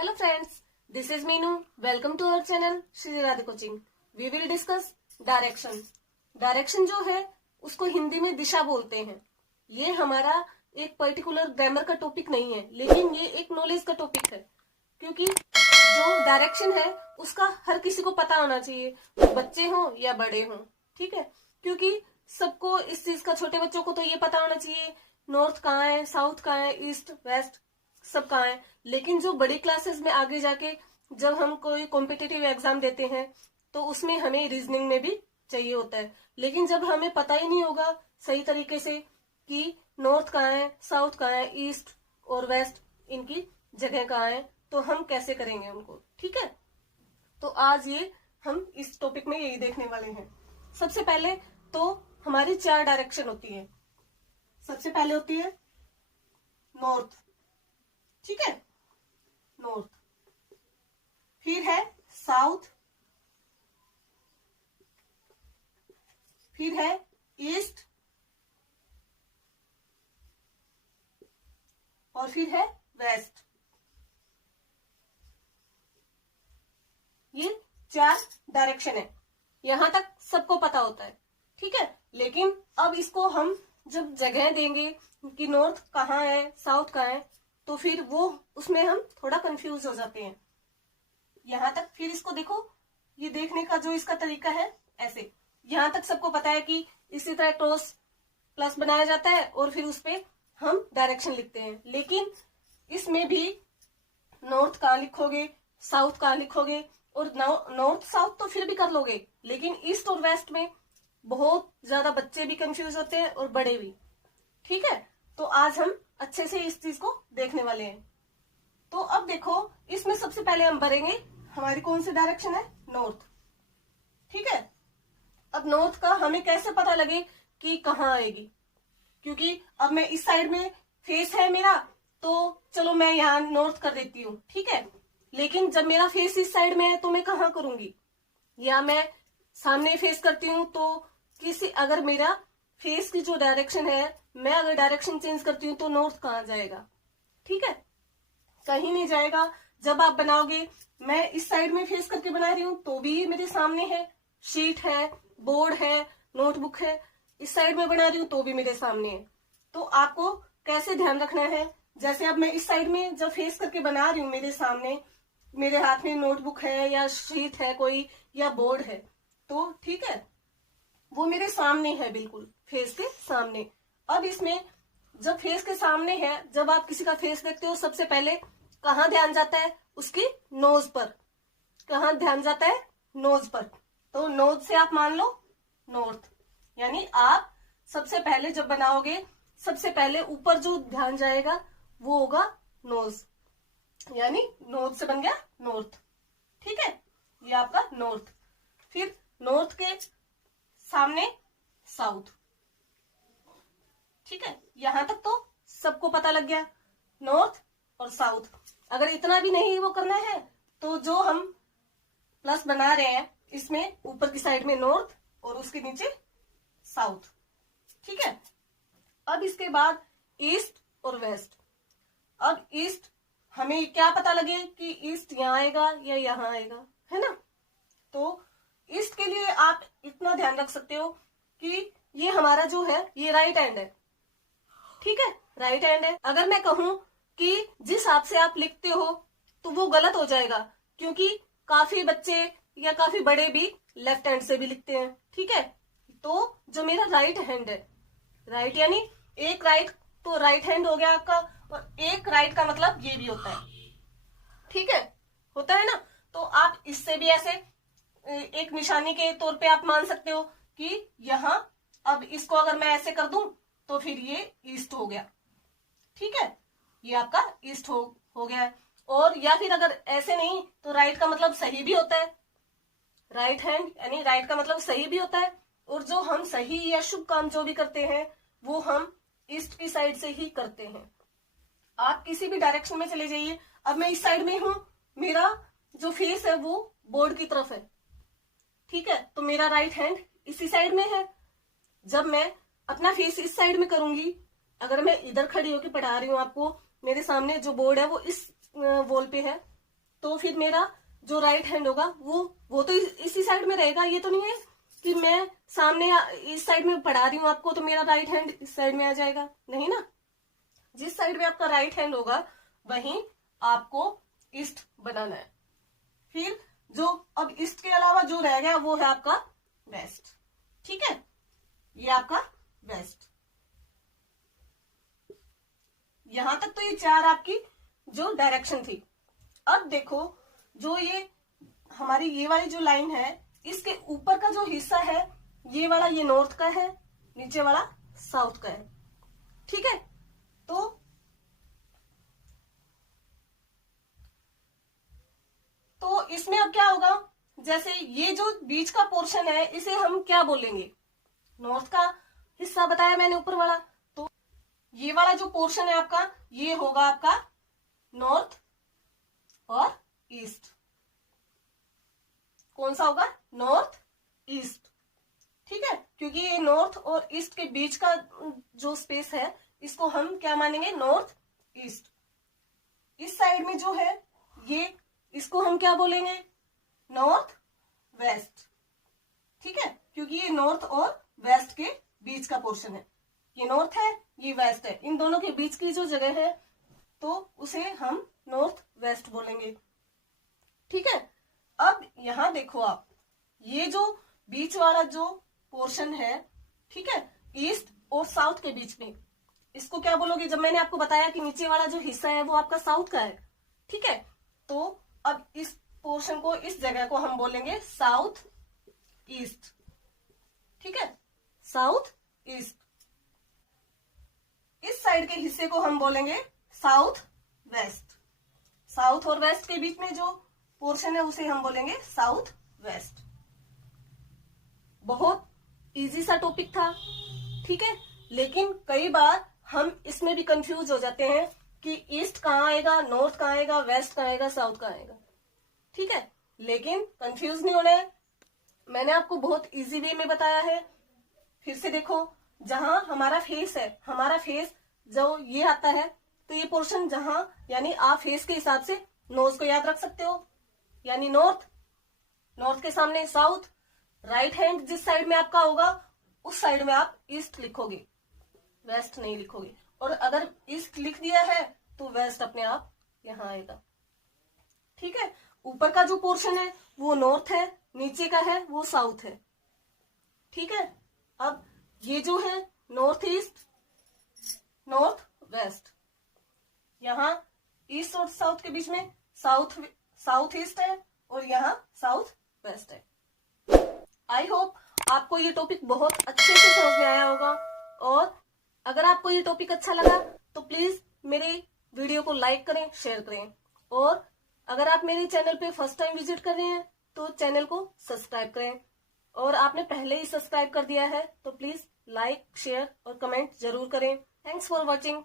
Hello friends, this is Meenu. Welcome to our channel Shri Radhe coaching. We will discuss direction. Direction जो है उसको हिंदी में दिशा बोलते हैं. ये हमारा एक पर्टिकुलर ग्रामर का टॉपिक नहीं है, लेकिन ये एक नॉलेज का टॉपिक है, क्योंकि जो डायरेक्शन है उसका हर किसी को पता होना चाहिए, बच्चे हों या बड़े हों. ठीक है, क्योंकि सबको इस चीज का, छोटे बच्चों को तो ये पता होना चाहिए नॉर्थ कहाँ है, साउथ कहाँ है, ईस्ट वेस्ट सब कहाँ है. लेकिन जो बड़ी क्लासेस में आगे जाके जब हम कोई कॉम्पिटिटिव एग्जाम देते हैं तो उसमें हमें रीजनिंग में भी चाहिए होता है. लेकिन जब हमें पता ही नहीं होगा सही तरीके से कि नॉर्थ कहाँ है, साउथ कहाँ है, ईस्ट और वेस्ट इनकी जगह कहाँ है, तो हम कैसे करेंगे उनको. ठीक है, तो आज ये हम इस टॉपिक में यही देखने वाले हैं. सबसे पहले तो हमारी 4 डायरेक्शन होती है. सबसे पहले होती है नॉर्थ. ठीक है, नॉर्थ. फिर है साउथ. फिर है ईस्ट. और फिर है वेस्ट. ये 4 डायरेक्शन है. यहां तक सबको पता होता है. ठीक है, लेकिन अब इसको हम जब जगह देंगे कि नॉर्थ कहाँ है, साउथ कहाँ है, तो फिर वो उसमें हम थोड़ा कंफ्यूज हो जाते हैं. यहां तक फिर इसको देखो, ये देखने का जो इसका तरीका है ऐसे. यहां तक सबको पता है कि इसी तरह क्रॉस प्लस बनाया जाता है और फिर उस पे हम डायरेक्शन लिखते हैं. लेकिन इसमें भी नॉर्थ कहाँ लिखोगे, साउथ कहाँ लिखोगे, और नॉर्थ साउथ तो फिर भी कर लोगे, लेकिन ईस्ट और वेस्ट में बहुत ज्यादा बच्चे भी कंफ्यूज होते हैं और बड़े भी. ठीक है, तो आज हम अच्छे से इस चीज को देखने वाले हैं. तो अब देखो, इसमें सबसे पहले हम भरेंगे हमारी कौन सी डायरेक्शन है, नॉर्थ. ठीक है, अब नॉर्थ का हमें कैसे पता लगे कि कहाँ आएगी, क्योंकि अब मैं इस साइड में फेस है मेरा, तो चलो मैं यहाँ नॉर्थ कर देती हूँ. ठीक है, लेकिन जब मेरा फेस इस साइड में है तो मैं कहाँ करूंगी, या मैं सामने फेस करती हूँ तो किसी, अगर मेरा फेस की जो डायरेक्शन है, मैं अगर डायरेक्शन चेंज करती हूँ तो नॉर्थ कहाँ जाएगा. ठीक है, कहीं नहीं जाएगा. जब आप बनाओगे, मैं इस साइड में फेस करके बना रही हूँ तो भी मेरे सामने है, शीट है, बोर्ड है, नोटबुक है. इस साइड में बना रही हूँ तो भी मेरे सामने है. तो आपको कैसे ध्यान रखना है, जैसे अब मैं इस साइड में जब फेस करके बना रही हूँ, मेरे सामने मेरे हाथ में नोटबुक है या शीट है कोई या बोर्ड है, तो ठीक है वो मेरे सामने है, बिल्कुल फेस के सामने. अब इसमें जब फेस के सामने है, जब आप किसी का फेस देखते हो सबसे पहले कहाँ ध्यान जाता है, उसकी नोज पर. कहाँ ध्यान जाता है, नोज पर. तो नोज से आप मान लो नॉर्थ. यानी आप सबसे पहले जब बनाओगे, सबसे पहले ऊपर जो ध्यान जाएगा वो होगा नोज, यानी नोज से बन गया नॉर्थ. ठीक है, ये आपका नॉर्थ. फिर नॉर्थ के सामने साउथ. ठीक है, यहां तक तो सबको पता लग गया, नॉर्थ और साउथ. अगर इतना भी नहीं वो करना है तो जो हम प्लस बना रहे हैं, इसमें ऊपर की साइड में नॉर्थ और उसके नीचे साउथ. ठीक है, अब इसके बाद ईस्ट और वेस्ट. अब ईस्ट, हमें क्या पता लगे कि ईस्ट यहाँ आएगा या यहाँ आएगा, है ना. तो ईस्ट के लिए आप इतना ध्यान रख सकते हो कि ये हमारा जो है ये राइट हैंड है. ठीक है, राइट हैंड है. अगर मैं कहूं कि जिस हिसाब से आप लिखते हो तो वो गलत हो जाएगा, क्योंकि काफी बच्चे या काफी बड़े भी लेफ्ट हैंड से भी लिखते हैं. ठीक है, तो जो मेरा राइट हैंड है, राइट यानी एक राइट तो राइट हैंड हो गया आपका, और एक राइट का मतलब ये भी होता है. ठीक है, होता है ना. तो आप इससे भी ऐसे एक निशानी के तौर पे आप मान सकते हो कि यहाँ, अब इसको अगर मैं ऐसे कर दूं तो फिर ये ईस्ट हो गया. ठीक है, ये आपका ईस्ट हो गया है. और या फिर अगर ऐसे नहीं तो राइट का मतलब सही भी होता है. राइट हैंड यानी राइट का मतलब सही भी होता है. और जो हम सही या शुभ काम जो भी करते हैं वो हम ईस्ट की साइड से ही करते हैं. आप किसी भी डायरेक्शन में चले जाइए. अब मैं इस साइड में हूं, मेरा जो फेस है वो बोर्ड की तरफ है. ठीक है, तो मेरा राइट हैंड इसी साइड में है. जब मैं अपना फेस इस साइड में करूंगी, अगर मैं इधर खड़ी होकर पढ़ा रही हूँ आपको, मेरे सामने जो बोर्ड है वो इस वॉल पे है, तो फिर मेरा जो राइट हैंड होगा वो तो इसी साइड में रहेगा। ये तो नहीं है कि मैं सामने इस साइड में पढ़ा रही हूँ आपको तो मेरा राइट हैंड इस साइड में आ जाएगा, नहीं ना। जिस साइड में आपका राइट हैंड होगा वहीं आपको ईस्ट बनाना है। फिर जो अब ईस्ट के अलावा जो रह गया वो है आपका वेस्ट। ठीक है, ये आपका वेस्ट। यहां तक तो ये चार आपकी जो डायरेक्शन थी। अब देखो जो ये हमारी ये वाली जो लाइन है इसके ऊपर का जो हिस्सा है ये वाला ये नॉर्थ का है, नीचे वाला साउथ का है। ठीक है, तो इसमें अब क्या होगा, जैसे ये जो बीच का पोर्शन है इसे हम क्या बोलेंगे, नॉर्थ का हिस्सा बताया मैंने ऊपर वाला, तो ये वाला जो पोर्शन है आपका ये होगा आपका नॉर्थ और ईस्ट। कौन सा होगा, नॉर्थ ईस्ट। ठीक है, क्योंकि ये नॉर्थ और ईस्ट के बीच का जो स्पेस है इसको हम क्या मानेंगे, नॉर्थ ईस्ट। इस साइड में जो है ये इसको हम क्या बोलेंगे, नॉर्थ वेस्ट। ठीक है, क्योंकि ये नॉर्थ और वेस्ट के बीच का पोर्शन है, ये नॉर्थ है ये वेस्ट है, इन दोनों के बीच की जो जगह है तो उसे हम नॉर्थ वेस्ट बोलेंगे। ठीक है, अब यहां देखो आप, ये जो बीच वाला जो पोर्शन है, ठीक है, ईस्ट और साउथ के बीच में, इसको क्या बोलोगे, जब मैंने आपको बताया कि नीचे वाला जो हिस्सा है वो आपका साउथ का है। ठीक है, तो अब इस पोर्शन को, इस जगह को हम बोलेंगे साउथ ईस्ट। ठीक है, साउथ ईस्ट। इस साइड के हिस्से को हम बोलेंगे साउथ वेस्ट। साउथ और वेस्ट के बीच में जो पोर्शन है उसे हम बोलेंगे साउथ वेस्ट। बहुत इजी सा टॉपिक था। ठीक है, लेकिन कई बार हम इसमें भी कंफ्यूज हो जाते हैं कि ईस्ट कहाँ आएगा, नॉर्थ कहाँ आएगा, वेस्ट कहाँ आएगा, साउथ कहाँ आएगा। ठीक है, लेकिन कंफ्यूज नहीं होना है, मैंने आपको बहुत इजी वे में बताया है। फिर से देखो, जहां हमारा फेस है, हमारा फेस जो ये आता है, तो ये पोर्शन जहां, यानी आप फेस के हिसाब से नोज को याद रख सकते हो, यानी नॉर्थ, नॉर्थ के सामने साउथ, राइट हैंड जिस साइड में आपका होगा उस साइड में आप ईस्ट लिखोगे, वेस्ट नहीं लिखोगे। और अगर ईस्ट लिख दिया है तो वेस्ट अपने आप यहां आएगा। ठीक है, ऊपर का जो पोर्शन है वो नॉर्थ है, नीचे का है वो साउथ है। ठीक है, अब ये जो है नॉर्थ ईस्ट, नॉर्थ वेस्ट, यहां ईस्ट और साउथ के बीच में साउथ ईस्ट है और यहां साउथ वेस्ट है। आई होप आपको ये टॉपिक बहुत अच्छे से समझ में आया होगा, और अगर आपको ये टॉपिक अच्छा लगा तो प्लीज मेरे वीडियो को लाइक करें, शेयर करें, और अगर आप मेरे चैनल पे फर्स्ट टाइम विजिट कर रहे हैं तो चैनल को सब्सक्राइब करें, और आपने पहले ही सब्सक्राइब कर दिया है तो प्लीज लाइक, शेयर और कमेंट जरूर करें। Thanks for watching.